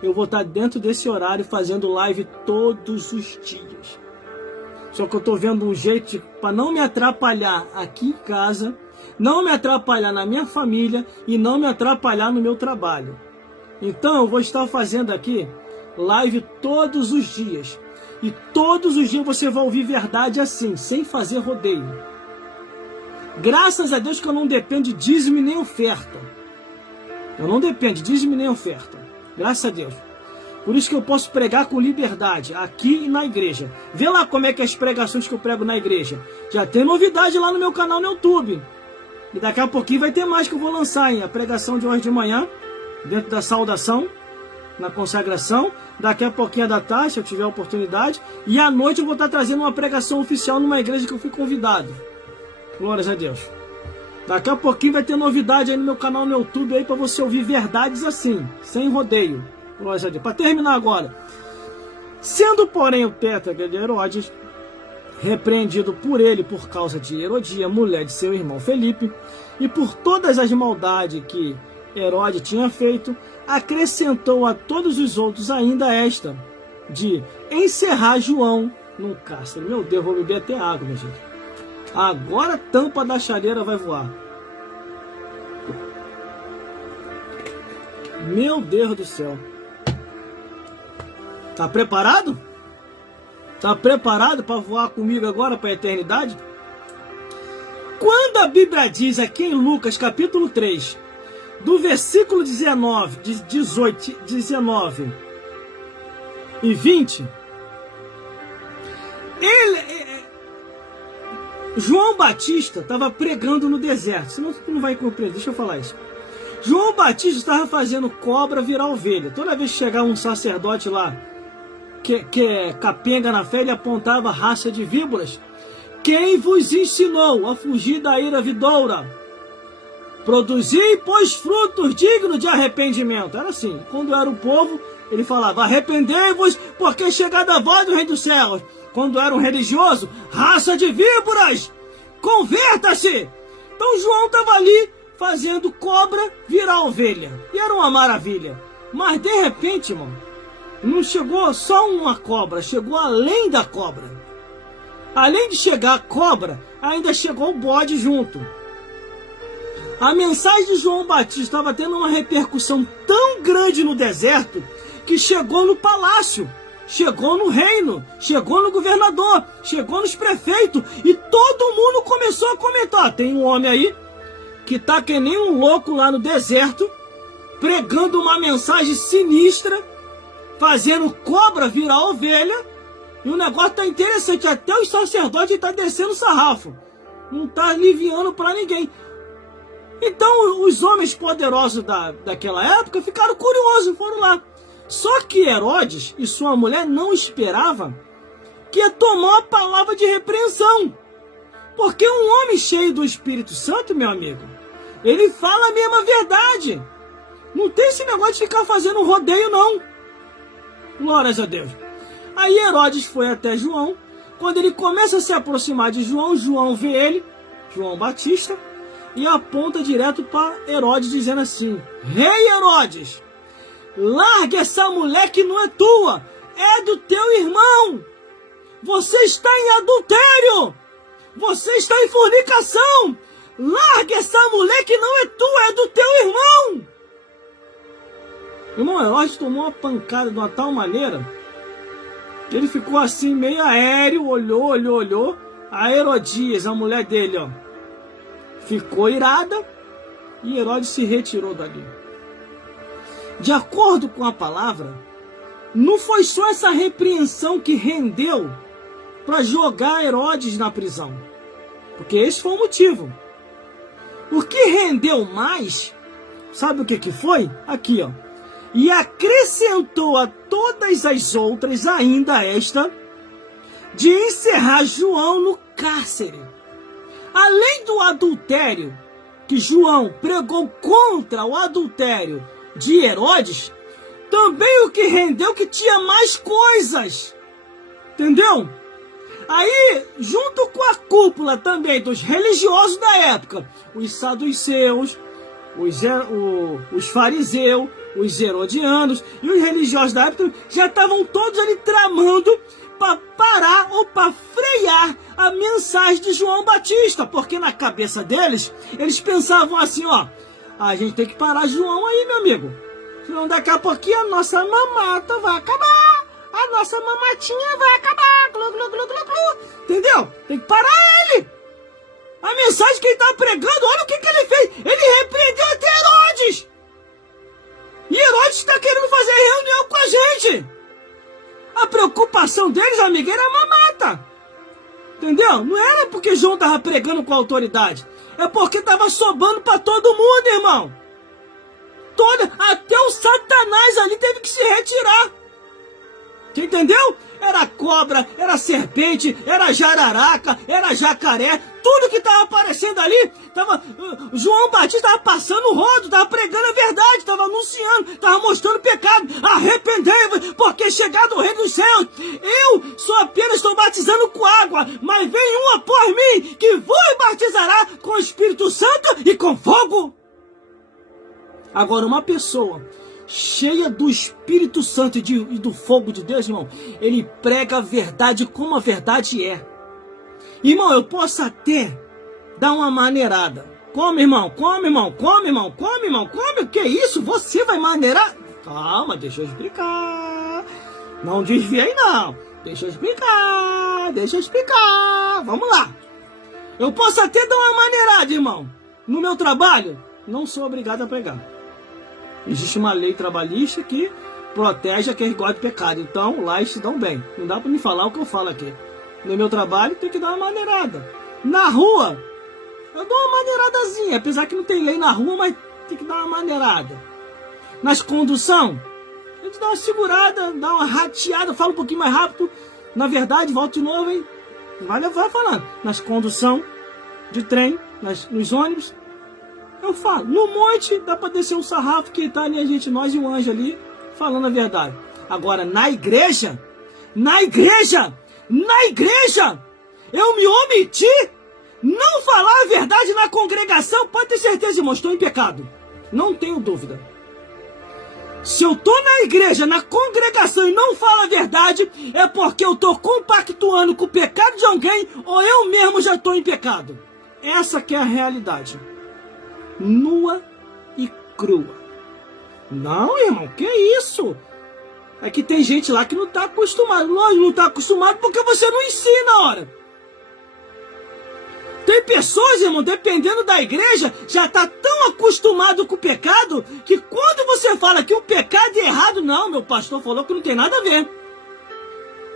Eu vou estar dentro desse horário fazendo live todos os dias. Só que eu estou vendo um jeito para não me atrapalhar aqui em casa, não me atrapalhar na minha família e não me atrapalhar no meu trabalho. Então eu vou estar fazendo aqui live todos os dias. E todos os dias você vai ouvir verdade assim, sem fazer rodeio. Graças a Deus que eu não dependo de dízimo nem oferta. Eu não dependo de dízimo nem oferta. Graças a Deus. Por isso que eu posso pregar com liberdade, aqui e na igreja. Vê lá como é que é as pregações que eu prego na igreja. Já tem novidade lá no meu canal no YouTube. E daqui a pouquinho vai ter mais que eu vou lançar, hein? A pregação de hoje de manhã, dentro da saudação, na consagração. Daqui a pouquinho é da tarde, se eu tiver a oportunidade. E à noite eu vou estar trazendo uma pregação oficial numa igreja que eu fui convidado. Glórias a Deus. Daqui a pouquinho vai ter novidade aí no meu canal no YouTube aí para você ouvir verdades assim, sem rodeio. Glórias a Deus. Para terminar agora. Sendo, porém, o tétraga de Herodes repreendido por ele por causa de Herodia, mulher de seu irmão Felipe, e por todas as maldades que Herodes tinha feito, acrescentou a todos os outros ainda esta, de encerrar João num cárcere. Meu Deus, vou beber até água, minha gente. Agora a tampa da chaleira vai voar. Meu Deus do céu. Tá preparado? Tá preparado para voar comigo agora para a eternidade? Quando a Bíblia diz aqui em Lucas capítulo 3, do versículo 19 e 20, João Batista estava pregando no deserto. Senão tu não vai compreender, deixa eu falar isso. João Batista estava fazendo cobra virar ovelha. Toda vez que chegava um sacerdote lá, que é capenga na fé, ele apontava raça de víboras. Quem vos ensinou a fugir da ira vidoura? Produzi, pois, frutos dignos de arrependimento. Era assim, quando era o povo, ele falava, arrependei-vos, porque chegada a voz do Rei dos Céus. Quando era um religioso, raça de víboras, converta-se. Então João estava ali fazendo cobra virar ovelha. E era uma maravilha. Mas de repente, irmão, não chegou só uma cobra, chegou além da cobra. Além de chegar a cobra, ainda chegou o bode junto. A mensagem de João Batista estava tendo uma repercussão tão grande no deserto que chegou no palácio. Chegou no reino, chegou no governador, chegou nos prefeitos e todo mundo começou a comentar. Tem um homem aí que tá que nem um louco lá no deserto, pregando uma mensagem sinistra, fazendo cobra virar ovelha, e o negócio tá interessante, até os sacerdotes tá descendo sarrafo, não tá aliviando para ninguém. Então os homens poderosos daquela época ficaram curiosos, foram lá. Só que Herodes e sua mulher não esperavam que ia tomar uma palavra de repreensão. Porque um homem cheio do Espírito Santo, meu amigo, ele fala a mesma verdade. Não tem esse negócio de ficar fazendo rodeio, não. Glórias a Deus. Aí Herodes foi até João. Quando ele começa a se aproximar de João, João vê ele, João Batista, e aponta direto para Herodes, dizendo assim: Rei Herodes, larga essa mulher que não é tua, é do teu irmão. Você está em adultério. Você está em fornicação. Larga essa mulher que não é tua, é do teu irmão. Irmão, Herodes tomou uma pancada de uma tal maneira que ele ficou assim meio aéreo, olhou. A Herodias, a mulher dele, ó, ficou irada e Herodes se retirou dali. De acordo com a palavra, não foi só essa repreensão que rendeu para jogar Herodes na prisão, porque esse foi o motivo. O que rendeu mais, sabe o que foi? Aqui, ó. E acrescentou a todas as outras ainda esta, de encerrar João no cárcere. Além do adultério, que João pregou contra o adultério de Herodes, também o que rendeu que tinha mais coisas. Entendeu? Aí, junto com a cúpula também dos religiosos da época, os saduceus, os fariseus, os herodianos e os religiosos da época já estavam todos ali tramando para parar ou para frear a mensagem de João Batista, porque na cabeça deles, eles pensavam assim, ó, a gente tem que parar João aí, meu amigo, senão daqui a pouquinho a nossa mamata vai acabar, a nossa mamatinha vai acabar, glu, glu, glu, glu, glu. Entendeu? Tem que parar ele. A mensagem que ele está pregando, olha o que ele fez, ele repreendeu até Herodes. E Herodes está querendo fazer reunião com a gente. A preocupação deles, amiga, era a mamata. Entendeu? Não era porque João estava pregando com autoridade. É porque estava sobrando para todo mundo, irmão. Até o Satanás ali teve que se retirar. Você entendeu? Era cobra, era serpente, era jararaca, era jacaré. Tudo que estava aparecendo ali, João Batista estava passando o rodo, estava pregando a verdade, estava anunciando, estava mostrando o pecado. Arrependei-vos, porque chegado o reino dos céus, eu só apenas estou batizando com água, mas vem um após mim, que vos batizará com o Espírito Santo e com fogo. Agora, uma pessoa cheia do Espírito Santo e do fogo de Deus, irmão, ele prega a verdade como a verdade é. Irmão, eu posso até dar uma maneirada. Come, irmão, come, irmão, come, irmão, come, irmão, come. O que é isso? Você vai maneirar? Calma, deixa eu explicar. Não desviei, não. Deixa eu explicar. Vamos lá. Eu posso até dar uma maneirada, irmão. No meu trabalho, não sou obrigado a pregar. Existe uma lei trabalhista que protege aqueles que gostam de pecado. Então, lá eles se dão bem. Não dá para me falar o que eu falo aqui. No meu trabalho, tem que dar uma maneirada. Na rua, eu dou uma maneiradazinha. Apesar que não tem lei na rua, mas tem que dar uma maneirada. Nas condução, a gente dá uma segurada, dá uma rateada, fala um pouquinho mais rápido. Na verdade, volto de novo, hein? Vai falando. Nas condução de trem, nos ônibus, eu falo. No monte, dá para descer um sarrafo que tá ali, nós e o anjo ali, falando a verdade. Agora, na igreja, eu me omiti, não falar a verdade na congregação, pode ter certeza, irmão, estou em pecado. Não tenho dúvida. Se eu estou na igreja, na congregação e não falo a verdade, é porque eu estou compactuando com o pecado de alguém ou eu mesmo já estou em pecado. Essa que é a realidade. Nua e crua. Não, irmão, que isso? É que tem gente lá que não está acostumado. Nós não está acostumado porque você não ensina, ora. Tem pessoas, irmão, dependendo da igreja, já está tão acostumado com o pecado, que quando você fala que o pecado é errado, não, meu pastor falou que não tem nada a ver.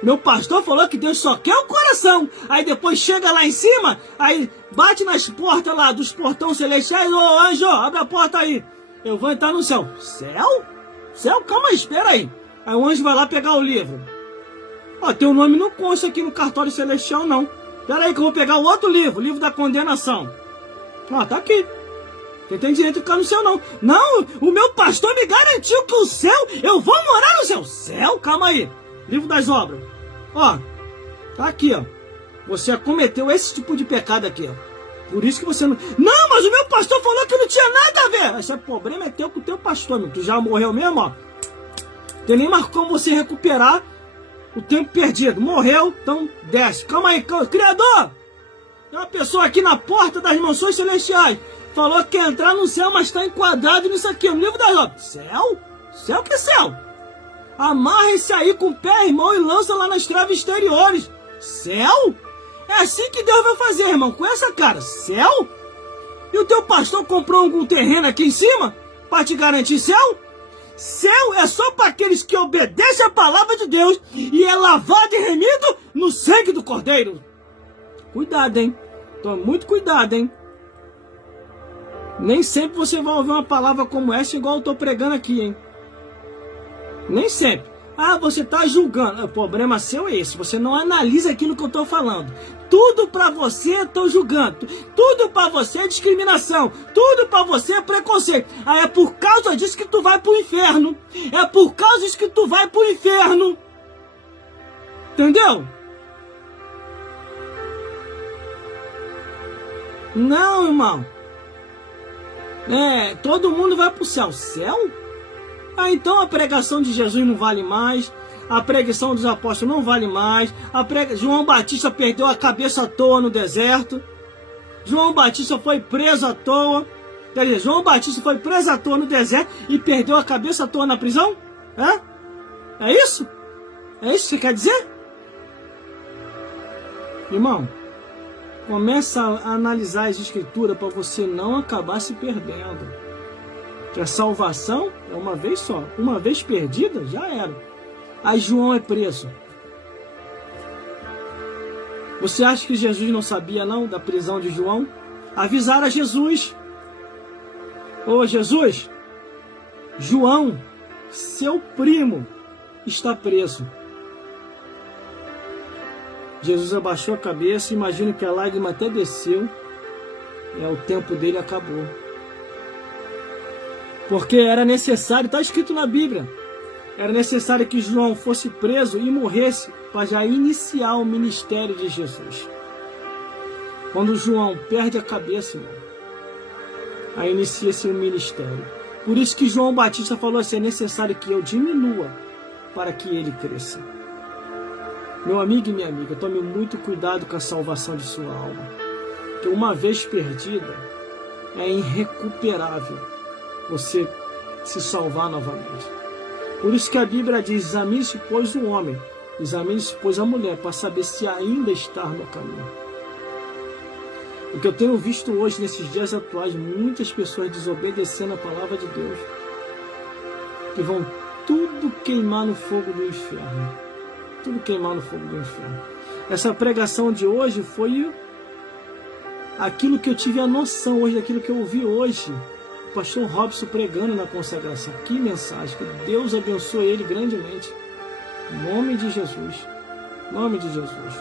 Meu pastor falou que Deus só quer o coração. Aí depois chega lá em cima, aí bate nas portas lá dos portões celestiais. Ô anjo, abre a porta aí. Eu vou entrar no céu. Céu? Céu? Calma aí, espera aí. Aí o anjo vai lá pegar o livro. Ó, teu nome não consta aqui no cartório celestial, não. Pera aí que eu vou pegar o outro livro, o livro da condenação. Ó, tá aqui. Quem tem direito de ficar no céu, não. Não, o meu pastor me garantiu que o céu, eu vou morar no céu. Céu? Calma aí. Livro das obras. Ó, tá aqui, ó. Você cometeu esse tipo de pecado aqui, ó. Por isso que você não... Não, mas o meu pastor falou que não tinha nada a ver. Esse problema é teu com o teu pastor, meu. Tu já morreu mesmo, ó. Tem nem mais como você recuperar o tempo perdido. Morreu, então desce. Calma aí, Criador. Tem uma pessoa aqui na porta das mansões celestiais. Falou que quer entrar no céu, mas está enquadrado nisso aqui, no livro das obras. Céu? Céu que céu? Amarra esse aí com o pé, irmão, e lança lá nas trevas exteriores. Céu? É assim que Deus vai fazer, irmão, com essa cara. Céu? E o teu pastor comprou algum terreno aqui em cima para te garantir céu? Céu é só para aqueles que obedecem a palavra de Deus e é lavado e remido no sangue do Cordeiro. Cuidado, hein? Tome muito cuidado, hein? Nem sempre você vai ouvir uma palavra como essa igual eu estou pregando aqui, hein? Nem sempre. Ah, você está julgando. O problema seu é esse. Você não analisa aquilo que eu estou falando. Tudo para você estou julgando. Tudo para você é discriminação. Tudo para você é preconceito. Ah, é por causa disso que tu vai pro inferno. É por causa disso que tu vai pro inferno. Entendeu? Não, irmão. Todo mundo vai pro céu. Céu? Ah, então a pregação de Jesus não vale mais, a pregação dos apóstolos não vale mais, João Batista perdeu a cabeça à toa no deserto, João Batista foi preso à toa, quer dizer, João Batista foi preso à toa no deserto e perdeu a cabeça à toa na prisão? É isso? É isso que você quer dizer? Irmão, começa a analisar as escrituras para você não acabar se perdendo. Que a salvação é uma vez só. Uma vez perdida, já era. Aí João é preso. Você acha que Jesus não sabia, não, da prisão de João? Avisaram a Jesus. Ô Jesus, João, seu primo, está preso. Jesus abaixou a cabeça, imagino que a lágrima até desceu. O tempo dele acabou. Porque era necessário, está escrito na Bíblia, era necessário que João fosse preso e morresse para já iniciar o ministério de Jesus. Quando João perde a cabeça, irmão, aí inicia-se o ministério. Por isso que João Batista falou assim, é necessário que eu diminua para que ele cresça. Meu amigo e minha amiga, tome muito cuidado com a salvação de sua alma. Porque uma vez perdida, é irrecuperável você se salvar novamente. Por isso que a Bíblia diz, examine-se, pois, o homem, examine-se, pois, a mulher, para saber se ainda está no caminho. O que eu tenho visto hoje, nesses dias atuais, muitas pessoas desobedecendo a palavra de Deus, que vão tudo queimar no fogo do inferno. Tudo queimar no fogo do inferno. Essa pregação de hoje foi aquilo que eu tive a noção hoje, aquilo que eu ouvi hoje. O pastor Robson pregando na consagração. Que mensagem. Que Deus abençoe ele grandemente. Em nome de Jesus. Em nome de Jesus.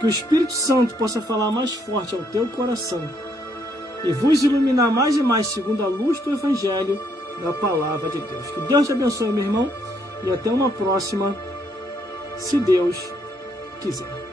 Que o Espírito Santo possa falar mais forte ao teu coração e vos iluminar mais e mais segundo a luz do Evangelho da Palavra de Deus. Que Deus te abençoe, meu irmão. E até uma próxima, se Deus quiser.